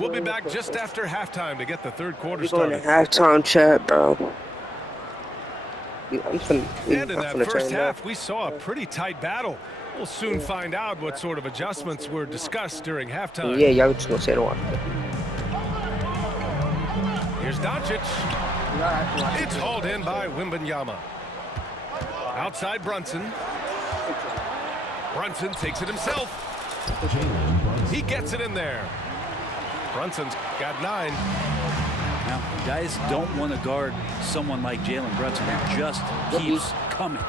We'll be back just after halftime to get the third quarter We're going to started. halftime chat, bro. And in that first half, we saw a pretty tight battle. We'll soon find out what sort of adjustments were discussed during halftime. Yeah, y'all just gonna say the one. Here's Doncic. It's hauled in by Wembanyama. Outside Brunson. Brunson takes it himself. He gets it in there. Brunson's got 9. Now, guys don't want to guard someone like Jalen Brunson who just keeps coming.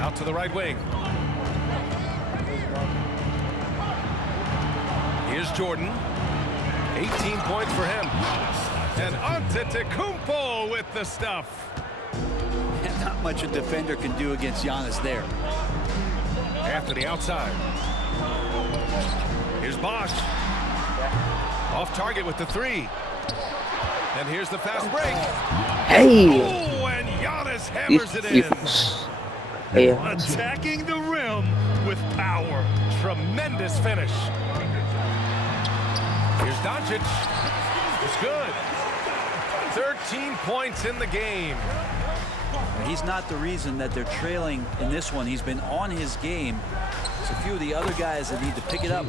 Out to the right wing. Here's Jordan. 18 points for him. And Antetokounmpo with the stuff. And not much a defender can do against Giannis there. Anthony outside. Here's Bosch. Off target with the 3. And here's the fast break. Hey! Oh, and Giannis hammers it in. Yeah. Attacking the rim with power. Tremendous finish. Here's Doncic. It's good. 13 points in the game. He's not the reason that they're trailing in this one. He's been on his game. It's a few of the other guys that need to pick it up.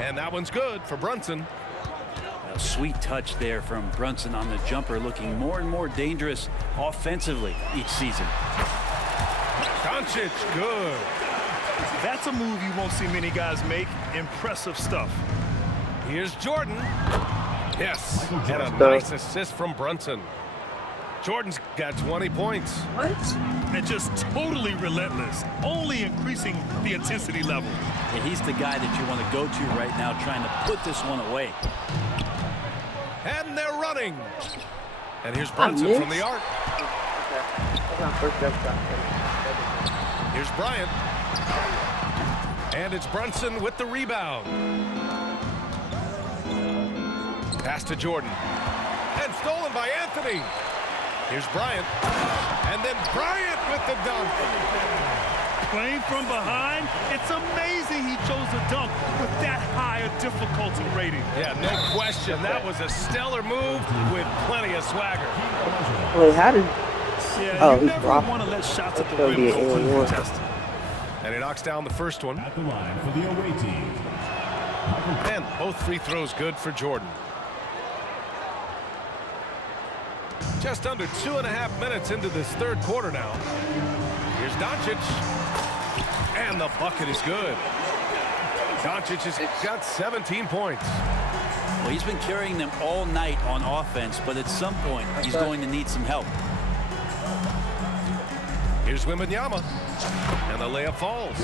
And that one's good for Brunson. A sweet touch there from Brunson on the jumper, looking more and more dangerous offensively each season. Doncic, good. That's a move you won't see many guys make. Impressive stuff. Here's Jordan. Yes, and a nice assist from Brunson. Jordan's got 20 points. What? And just totally relentless, only increasing the intensity level. And he's the guy that you want to go to right now, trying to put this one away. And they're running. And here's Brunson from the arc. Here's Bryant. And it's Brunson with the rebound. Pass to Jordan. And stolen by Anthony. Here's Bryant. And then Bryant with the dunk. Playing from behind, it's amazing he chose a dunk with that high a difficulty rating. Yeah, no question. That was a stellar move with plenty of swagger. Wait, how did... Yeah, you he's never dropped. want to let shots at the That'll be rim an go and one. uncontested. And he knocks down the first one. At the line for the away team. And both free throws good for Jordan. Just under 2.5 minutes into this third quarter now. Here's Doncic. And the bucket is good. Doncic has got 17 points. Well, he's been carrying them all night on offense, but at some point, he's going to need some help. Here's Wembanyama. And the layup falls.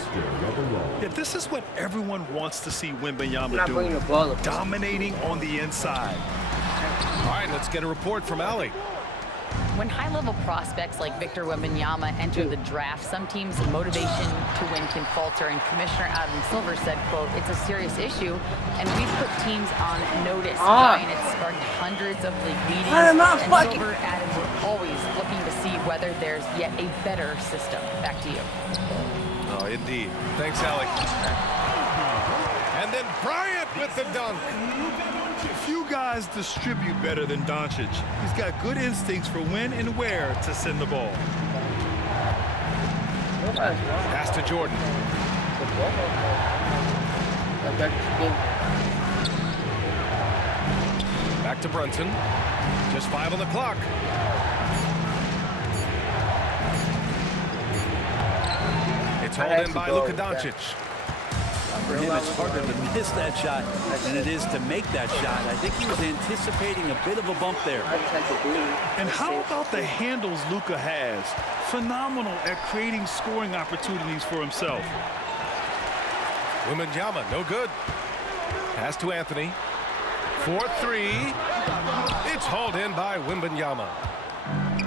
Yeah, this is what everyone wants to see Wembanyama Not bringing do. the ball up. Dominating on the inside. All right, let's get a report from Allie. When high-level prospects like Victor Wembanyama enter the draft, some teams' motivation to win can falter, and Commissioner Adam Silver said, quote, "It's a serious issue, and we've put teams on notice." And it sparked hundreds of league meetings, and Silver added, "We're always looking to see whether there's yet a better system." Back to you. Oh, indeed. Thanks, Allie. And then Bryant with the dunk. Few guys distribute better than Doncic. He's got good instincts for when and where to send the ball. Pass to Jordan. Back to Brunson. Just 5 on the clock. It's hauled in by Luka Doncic. For him, it's harder to miss that shot than it is to make that shot. I think he was anticipating a bit of a bump there. And how about the handles Luka has? Phenomenal at creating scoring opportunities for himself. Wembanyama, no good. Pass to Anthony. 4-3. It's hauled in by Wembanyama.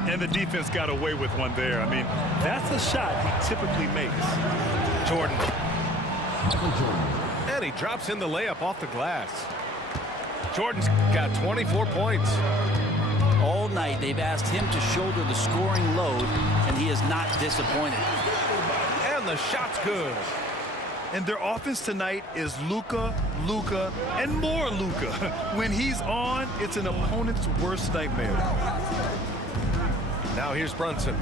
And the defense got away with one there. I mean, that's a shot he typically makes. Jordan. And he drops in the layup off the glass. Jordan's got 24 points. All night, they've asked him to shoulder the scoring load, and he is not disappointed. And the shot's good. And their offense tonight is Luka, Luka, and more Luka. When he's on, it's an opponent's worst nightmare. Now here's Brunson.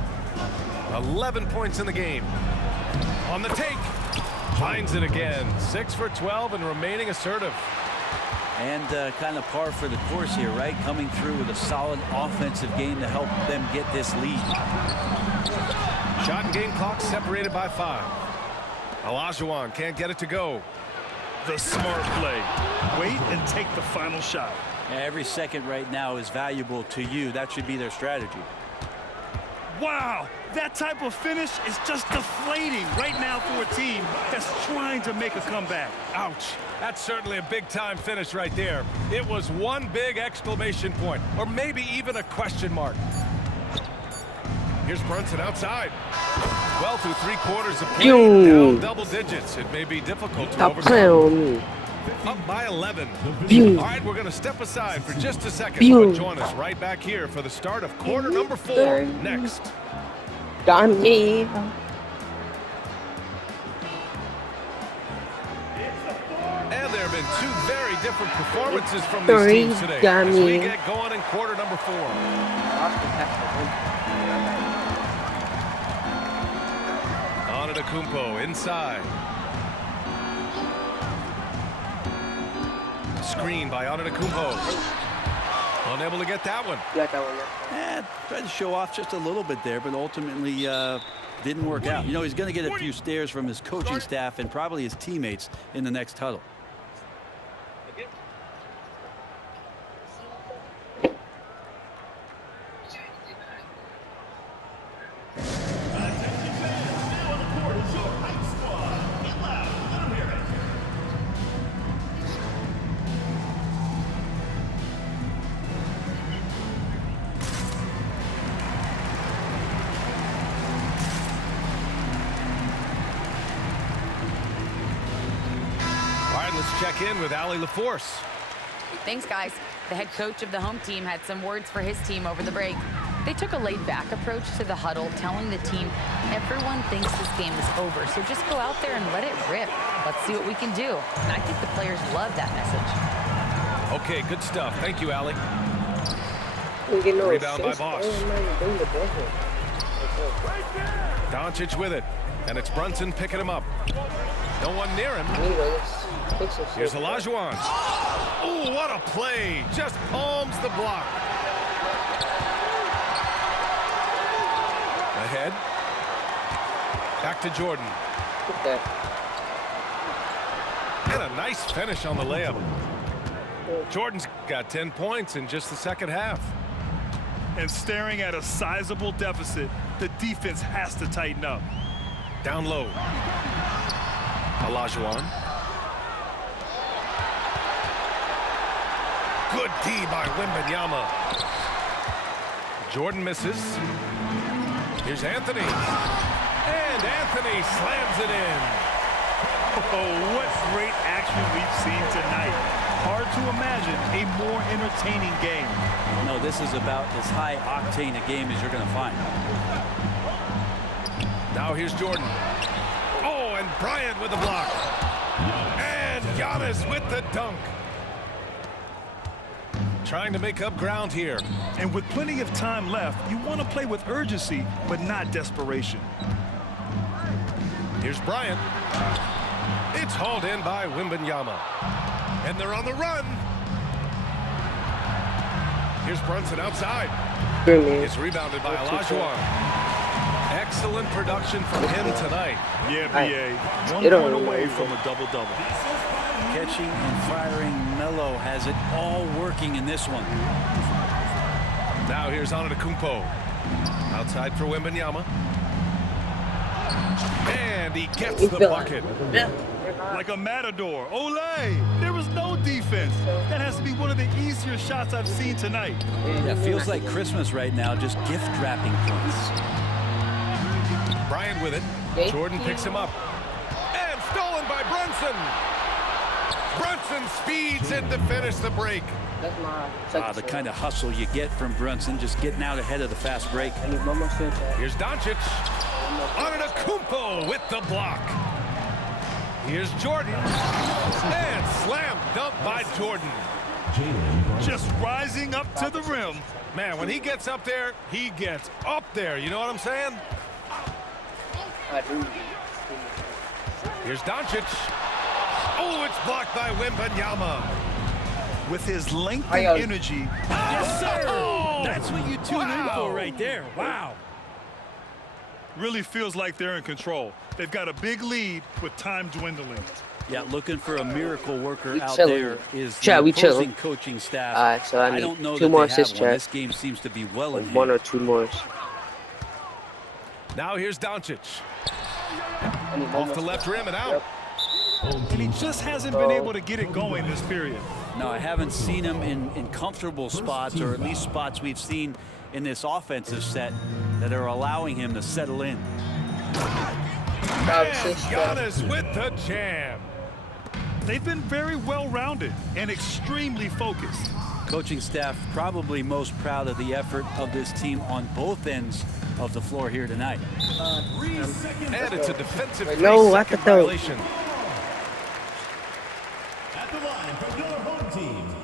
11 points in the game. On the take. Finds it again. 6 for 12 and remaining assertive. And kind of par for the course here, right? Coming through with a solid offensive game to help them get this lead. Shot and game clock separated by 5. Olajuwon can't get it to go. The smart play. Wait and take the final shot. Every second right now is valuable to you. That should be their strategy. Wow, that type of finish is just deflating right now for a team that's trying to make a comeback. Ouch. That's certainly a big-time finish right there. It was one big exclamation point, or maybe even a question mark. Here's Brunson outside. Well through 3/4 of play, down double digits. It may be difficult to Stop playing overcome. on me. Up by 11. Pew. All right, we're going to step aside for just a second. Pew. But join us right back here for the start of quarter number 4 next. Got me. And there have been 2 very different performances from these teams today Got as we me. get going in quarter number 4. Antetokounmpo inside. Screen by Antetokounmpo. Unable to get that one. You got that one, yeah. Tried to show off just a little bit there, but ultimately didn't work out. You know, he's going to get a few stares from his coaching staff and probably his teammates in the next huddle. Check in with Allie LaForce. Thanks, guys. The head coach of the home team had some words for his team over the break. They took a laid-back approach to the huddle, telling the team, everyone thinks this game is over, so just go out there and let it rip. Let's see what we can do. And I think the players love that message. Okay, good stuff. Thank you, Allie. No Rebound by Bosch. Doncic with it, and it's Brunson picking him up. No one near him. Here's Olajuwon. Oh, what a play. Just palms the block. Ahead. Back to Jordan. And a nice finish on the layup. Jordan's got 10 points in just the second half. And staring at a sizable deficit, the defense has to tighten up. Down low. Olajuwon. Good D by Wembanyama. Jordan misses. Here's Anthony. And Anthony slams it in. Oh, what great action we've seen tonight. Hard to imagine a more entertaining game. No, this is about as high octane a game as you're going to find. Now here's Jordan. Oh, and Bryant with the block. And Giannis with the dunk. Trying to make up ground here. And with plenty of time left, you want to play with urgency, but not desperation. Here's Bryant. It's hauled in by Wembanyama. And they're on the run. Here's Brunson outside. It's rebounded by Olajuwon. Excellent production from him tonight. Yeah, B.A. 1 point away from a double-double. Catching and firing, Melo has it all working in this one. Now here's Antetokounmpo. Outside for Wembanyama. And he gets the bucket. Like a matador. Olay! There was no defense. That has to be one of the easier shots I've seen tonight. Yeah, feels like Christmas right now, just gift wrapping points. Bryant with it. Jordan picks him up. And stolen by Brunson. Brunson speeds in to finish the break. The kind of hustle you get from Brunson, just getting out ahead of the fast break. Here's Doncic. Antetokounmpo with the block. Here's Jordan. And slam dunk by Jordan. Jalen Brunson. Just rising up to the rim. Man, when he gets up there, he gets up there. You know what I'm saying? I do. Here's Doncic. Oh, it's blocked by Wembanyama. With his length I, and energy. Yes, sir. Oh, That's what you tune in for right there. Wow. Really feels like they're in control. They've got a big lead with time dwindling. Yeah, looking for a miracle worker We out chillin'. there is Chat, the we opposing chillin'. coaching staff. Alright, so I need don't know two that more they have assists, one. chat. This game seems to be well in One hand. or two more. Now here's Doncic. I need one Off more the left step. rim and out. Yep. And he just hasn't been able to get it going this period. No, I haven't seen him in comfortable spots, or at least spots we've seen in this offensive set that are allowing him to settle in. Five, And six, seven. Giannis with the jam. They've been very well-rounded and extremely focused. Coaching staff probably most proud of the effort of this team on both ends of the floor here tonight. And it's a defensive Wait, no, what 3-second the hell? violation. At the line from your home team,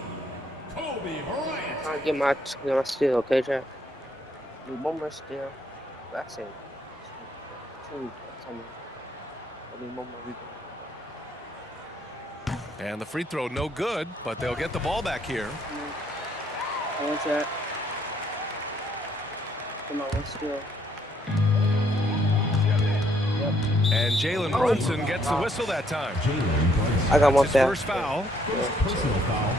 Kobe Bryant. I'll get my steal, okay, Jack? Need one more steal. That's it. Two. I need one more rebound. And the free throw no good, but they'll get the ball back here. One Jack. Come on, one steal. Yep. And Jalen Brunson gets the whistle that time. Jalen Brunson. I got one His foul. first foul. Personal foul.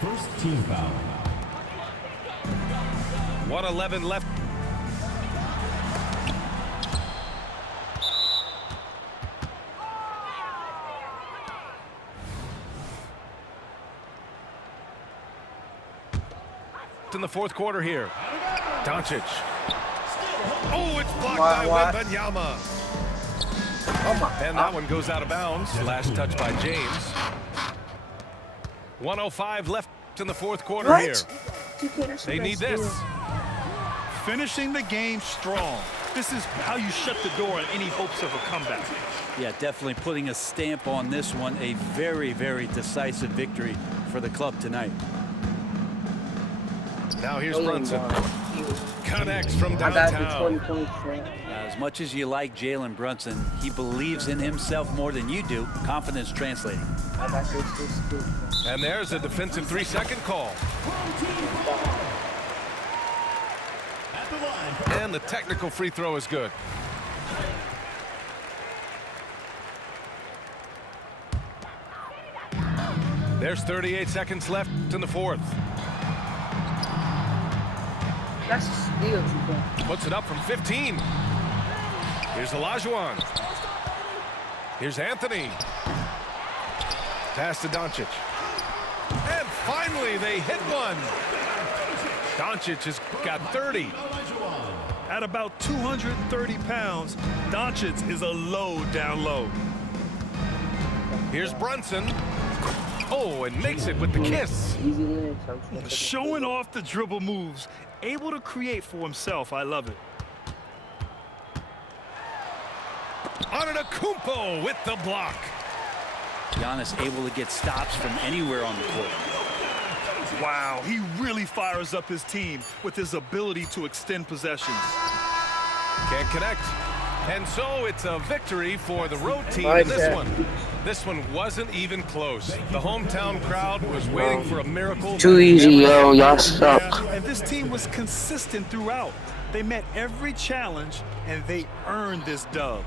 First team foul. 1:11 left. In the fourth quarter here. Doncic. Oh, it's blocked by What? Wembanyama. Oh my. And that one goes out of bounds. Last touch by James. 1:05 left in the fourth quarter What? here. They need this. Finishing the game strong. This is how you shut the door on any hopes of a comeback. Yeah, definitely putting a stamp on this one. A very, very decisive victory for the club tonight. Now here's Brunson. Connects from I got the downtown. 20 points. As much as you like Jalen Brunson, he believes in himself more than you do. Confidence translating. I got this too. And there's a defensive 3-second call. At the line from And the technical free throw is good. There's 38 seconds left in the fourth. That's a steal, Chico. Puts it up from 15. Here's Olajuwon. Here's Anthony. Pass to Doncic. And finally, they hit one. Doncic has got 30. At about 230 pounds, Doncic is a load down low. Here's Brunson. Oh, and makes it with the kiss. Easy legs. I'm sure that's Showing off the dribble moves, able to create for himself. I love it. Antetokounmpo with the block. Giannis able to get stops from anywhere on the court. Wow, he really fires up his team with his ability to extend possessions. Can't connect. And so it's a victory for the road team Right in this there. one. This one wasn't even close. The hometown crowd was waiting for a miracle. Too easy, yo. Y'all suck. Yeah, and this team was consistent throughout. They met every challenge, and they earned this dub.